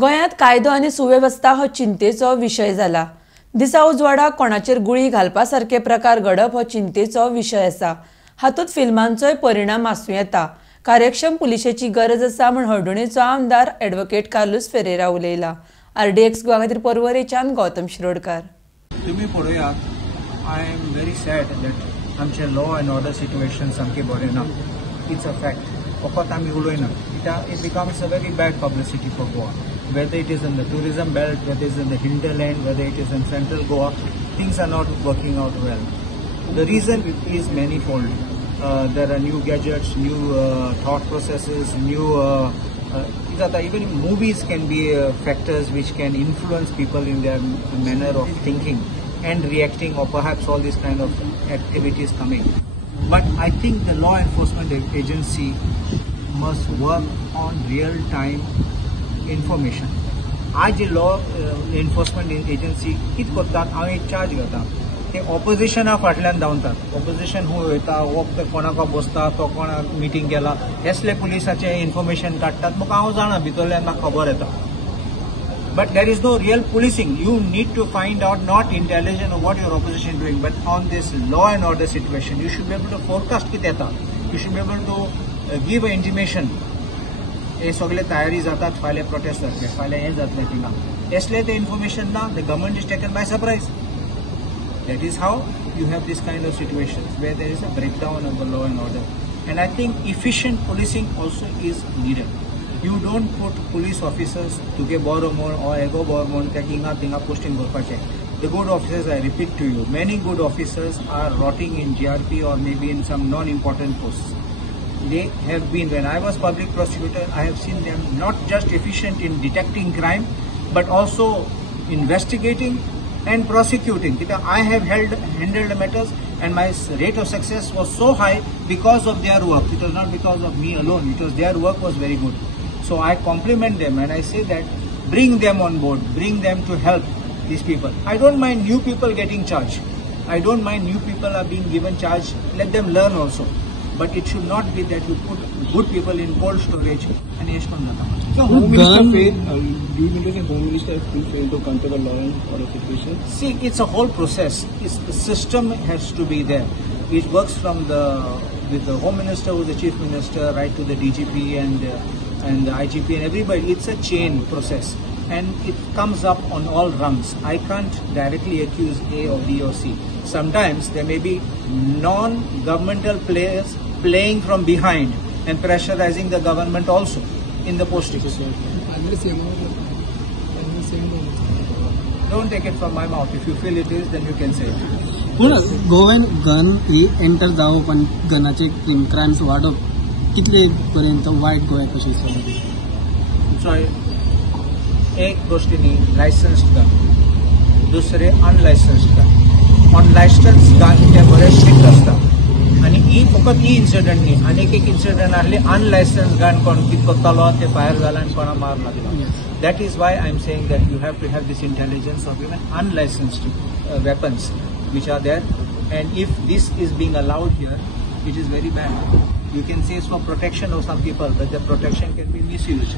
गोंयांत कायदो आनी सुवेवस्था हो चिंतेचो विशय जाला। दिसा उजवाडाक कोणाचेर गुळी घालपासारखे प्रकार घडप हो चिंतेचो विशय आसा। हातूंत फिल्मांचोय परिणाम आसूं येता। कार्यक्षम पुलिशेची गरज आसा म्हूण हळडुणेचो आमदार ॲडव्होकेट कार्लोस फेरेरा उलयला। RDXGOA खातीर पर्वरेच्यान गौतम शिरोडकार। तुम्ही पळयात, I am very sad that आमचे लॉ एंड ऑर्डर सिच्युएशन सामके बरें ना। It's a fact. फकत आमी उलयना, it becomes a very bad publicity for Goa. Whether it is in the tourism belt, whether it is in the hinterland, whether it is in central Goa, things are not working out well. The reason is manifold. There are new gadgets, new thought processes, new even movies can be factors which can influence people in their manner of thinking and reacting, or perhaps all these kind of activities coming. But I think the law enforcement agency must work on real-time information. आज law enforcement agency कित करतात, हांव एक charge घेता, ते ऑपोजिशना फाटल्यान धांवतात। Opposition हूं वयता, वो कोणाक बसता, तो कोणाक मिटींग केला, हेसले पुलिसाचे इन्फॉर्मेशन काडटात, म्हाका हांव जाणा, भितरल्यान म्हाका खबर येता। But there is no real policing. You need to find out not intelligence of what your opposition is doing, but on this law and order situation, you should be able to forecast कित येता. You should be able to give an intimation. हे सगळे तयारी जातात, फाल्यां protest जातले, फाल्यां हें जातलें थिंगा। हेसले ते इन्फॉर्मेशन ना, the government is taken by surprise. That is how you have this kind of situations where there is a breakdown of the law and order. And I think efficient policing also is needed. You don't put police officers to get boromon or ego boromon taking a posting gorpache. The good officers, I repeat to you, many good officers are rotting in GRP or maybe in some non-important posts. They have been, when I was public prosecutor, I have seen them not just efficient in detecting crime, but also investigating and prosecuting. I have handled matters and my rate of success was so high because of their work. It was not because of me alone, it was their work was very good. So I compliment them and I say that bring them on board, bring them to help these people. I don't mind new people getting charged. I don't mind new people are being given charge. Let them learn also. But it should not be that you put good people in cold storage and So Home Minister failed. Do you believe the Home Minister failed to control the law and order situation? See, it's a whole process. The system has to be there. It works from with the Home Minister, who is the Chief Minister, right to the DGP and the IGP and everybody. It's a chain process and it comes up on all rungs. I can't directly accuse A or B or C. Sometimes there may be non-governmental players playing from behind and pressurizing the government also in the postings. Don't take it from my mouth. If you feel it is, then you can say it. Goan gun enter जावं पण गनाचे crimes वाढप कितले पर्यंत white गोंयाक कशें दिसता? एक गोष्टीनी लायसन्स्ड gun, दुसरे अनलायसन्स्ड gun. अनलायसन्स्ड gun ते बरे स्ट्रिक्ट आसता आनी ही फकत ही इन्सिडंट न्ही, आनीक एक इन्सिडंट आहली अनलायसन्स्ड गन, कोण कितें करतालो ते फायर जाला आनी कोणा मार लागलो। That is why I am saying that you have to have this intelligence of even unlicensed weapons which are there, and if this is being allowed here, it is very bad. You can say it's for protection of some people, but the protection can be misused.